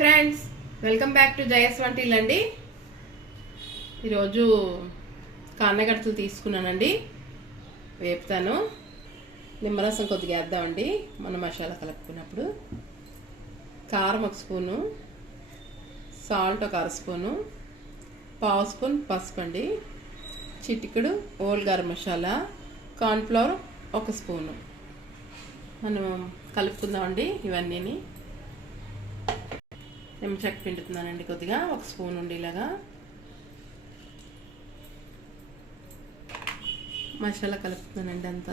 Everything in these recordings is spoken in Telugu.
Friends, welcome back to Jaya svantaillu అండి. ఈరోజు కాన్నగడతలు తీసుకున్నానండి, వేపుతాను. నిమ్మరసం కొద్దిగా వేద్దామండి మన మసాలా కలుపుకున్నప్పుడు. కారం 1 స్పూను, సాల్ట్ 1/2 స్పూను, 1/2 స్పూన్ పసుపు అండి, చిటికెడు whole garam masala, cornflour 1 spoon. మనం కలుపుకుందామండి ఇవన్నీని. నిమ్మ చెక్క పిండుతున్నానండి కొద్దిగా, 1 స్పూన్ ఉండేలాగా. మసాలా కలుపుతున్నానండి అంతా.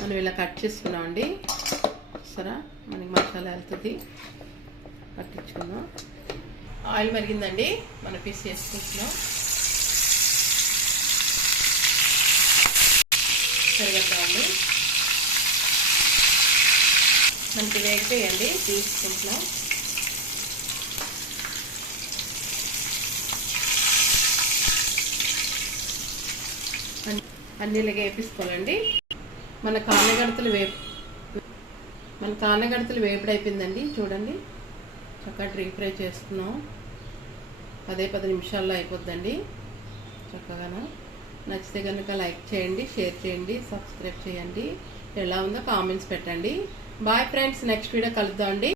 మనం ఇలా కట్ చేసుకున్నామండి, సరే మనకి మసాలా వెళ్తుంది. పట్టించుకుందాం. ఆయిల్ మరిగిందండి, మనం పీస్ చేసుకుంటున్నాం. సరిగడ్డాలి, మనకి వేగిపోయండి, తీసుకుంటున్నాం. అన్నీ ఇలాగ వేపించుకోవాలండి. మన కాన్నగడతలు వేపుడు అయిపోయిందండి. చూడండి, చక్కగా డీప్ ఫ్రై చేస్తున్నాం. 10 నిమిషాల్లో అయిపోద్దండి చక్కగా. నచ్చితే కనుక లైక్ చేయండి, షేర్ చేయండి, సబ్స్క్రైబ్ చేయండి. ఎలా ఉందో కామెంట్స్ పెట్టండి. బాయ్ ఫ్రెండ్స్, నెక్స్ట్ వీడియో కలుద్దాం అండి.